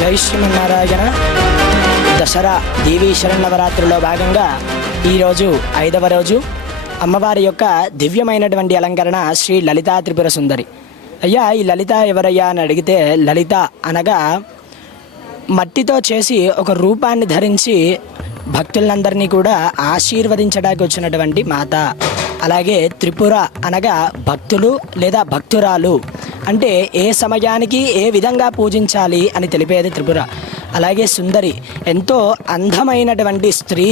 జై శ్రీమన్నారాయణ. దసరా దేవీ శరన్నవరాత్రిలో భాగంగా ఈరోజు 5వ రోజు అమ్మవారి యొక్క దివ్యమైనటువంటి అలంకరణ శ్రీ లలితా త్రిపుర సుందరి. అయ్యా, ఈ లలిత ఎవరయ్యా అని అడిగితే, లలిత అనగా మట్టితో చేసి ఒక రూపాన్ని ధరించి భక్తులందరినీ కూడా ఆశీర్వదించడానికి వచ్చినటువంటి మాత. అలాగే త్రిపుర అనగా భక్తులు లేదా భక్తురాలు, అంటే ఏ సమయానికి ఏ విధంగా పూజించాలి అని తెలిపేది త్రిపుర. అలాగే సుందరి, ఎంతో అందమైనటువంటి స్త్రీ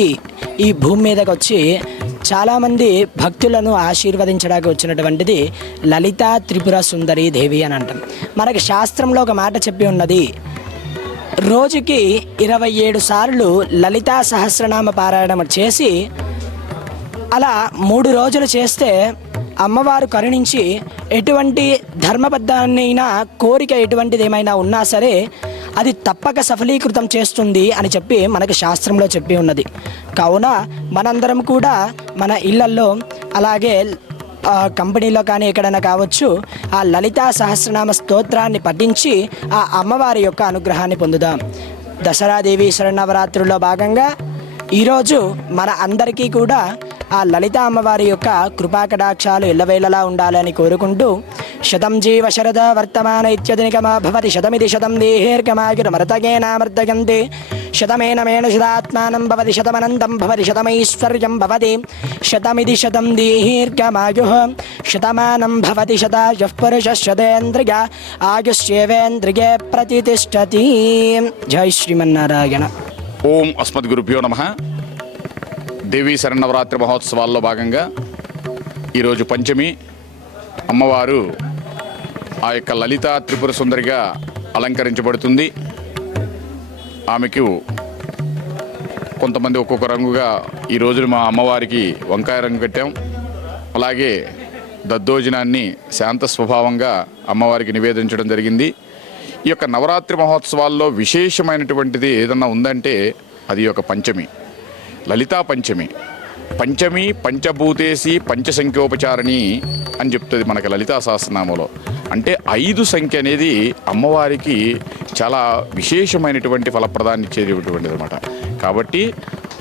ఈ భూమి మీదకి వచ్చి చాలామంది భక్తులను ఆశీర్వదించడానికి వచ్చినటువంటిది లలితా త్రిపుర సుందరి దేవి అని అంటాం. మనకి శాస్త్రంలో ఒక మాట చెప్పి ఉన్నది, రోజుకి 27 సార్లు లలితా సహస్రనామ పారాయణం చేసి అలా 3 రోజులు చేస్తే అమ్మవారు కరుణించి ఎటువంటి ధర్మబద్ధాన్నైనా కోరిక ఎటువంటిది ఏమైనా ఉన్నా సరే అది తప్పక సఫలీకృతం చేస్తుంది అని చెప్పి మనకి శాస్త్రంలో చెప్పి ఉన్నది. కావున మనందరం కూడా మన ఇళ్లల్లో అలాగే కంపెనీలో కానీ ఎక్కడైనా కావచ్చు ఆ లలితా సహస్రనామ స్తోత్రాన్ని పఠించి ఆ అమ్మవారి యొక్క అనుగ్రహాన్ని పొందుదాం. దసరా దేవీ శరన్నవరాత్రుల్లో భాగంగా ఈరోజు మన అందరికీ కూడా ఆ లలిత అమ్మవారి యొక్క కృపాకటాక్షాలు ఎల్లవేళలా ఉండాలని కోరుకుంటూ, శతం జీవ శరద వర్తమాన ఇత్యధికమా భవతి శతమిది శతం దేహేర్కమాగిరమర్తగేనామర్తయంతే శతమేనమేన శతాత్మానం భవతి శతమనంతం భవతి శతమైశ్వర్యం భవతి శతమిది శతం దేహేర్కమాయుః శతమానం భవతి శతాయుః పురుషः శతేంద్రియ ఆయుష్యేవేంద్రియే ప్రతితిష్టతి. జై శ్రీమన్నారాయణ. ఓం అస్మద్గురుభ్యో నమః. దేవీ శరన్నవరాత్రి మహోత్సవాల్లో భాగంగా ఈరోజు పంచమి. అమ్మవారు ఆ యొక్క లలితా త్రిపుర సుందరిగా అలంకరించబడుతుంది. ఆమెకు కొంతమంది ఒక్కొక్క రంగుగా ఈ రోజున మా అమ్మవారికి వంకాయ రంగు కట్టాం. అలాగే దద్దోజనాన్ని శాంత స్వభావంగా అమ్మవారికి నివేదించడం జరిగింది. ఈ యొక్క నవరాత్రి మహోత్సవాల్లో విశేషమైనటువంటిది ఏదన్నా ఉందంటే అది ఒక పంచమి, లలితా పంచమి. పంచమి పంచభూతేసి పంచసంఖ్యోపచారిణి అని చెప్తుంది మనకి లలితా సహస్రనామంలో. అంటే 5 సంఖ్య అనేది అమ్మవారికి చాలా విశేషమైనటువంటి ఫలప్రదాన్ని ఇచ్చేటువంటిది అనమాట. కాబట్టి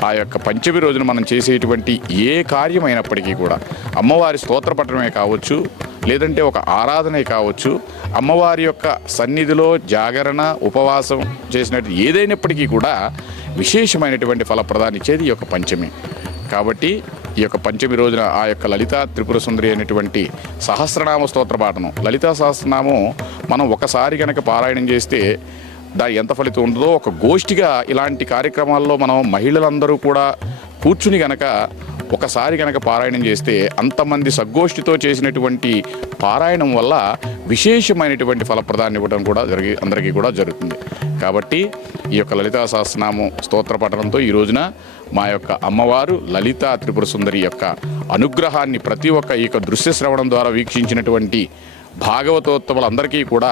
ఆ యొక్క పంచమి రోజున మనం చేసేటువంటి ఏ కార్యమైనప్పటికీ కూడా అమ్మవారి స్తోత్ర పఠనమే కావచ్చు, లేదంటే ఒక ఆరాధనే కావచ్చు, అమ్మవారి యొక్క సన్నిధిలో జాగరణ ఉపవాసం చేసినట్టు ఏదైనప్పటికీ కూడా విశేషమైనటువంటి ఫలప్రదాన్ని ఇచ్చేది ఈ యొక్క పంచమి. కాబట్టి ఈ యొక్క పంచమి రోజున ఆ యొక్క లలితా త్రిపుర సుందరి అనేటువంటి సహస్రనామ స్తోత్ర పాఠనం, లలితా సహస్రనామం మనం ఒకసారి కనుక పారాయణం చేస్తే దాని ఎంత ఫలితం ఉంటుందో, ఒక గోష్ఠిగా ఇలాంటి కార్యక్రమాల్లో మనం మహిళలందరూ కూడా కూర్చుని గనక ఒకసారి కనుక పారాయణం చేస్తే అంతమంది సగ్గోష్ఠితో చేసినటువంటి పారాయణం వల్ల విశేషమైనటువంటి ఫలప్రదాన్ని ఇవ్వడం కూడా అందరికీ కూడా జరుగుతుంది. కాబట్టి ఈ యొక్క లలితా సహస్రనామం స్తోత్ర పఠనంతో ఈ రోజున మా యొక్క అమ్మవారు లలితా త్రిపుర సుందరి యొక్క అనుగ్రహాన్ని ప్రతి ఒక్క ఈ యొక్క దృశ్య శ్రవణం ద్వారా వీక్షించినటువంటి భాగవతోత్తములందరికీ కూడా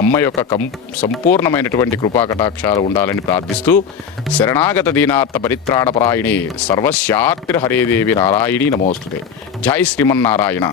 అమ్మ యొక్క సంపూర్ణమైనటువంటి కృపాకటాక్షాలు ఉండాలని ప్రార్థిస్తూ శరణాగత దీనార్థ పరిత్రాణపరాయణి సర్వస్యార్తిర్ హరేదేవి నారాయణి నమోస్తుతే. జై శ్రీమన్నారాయణ.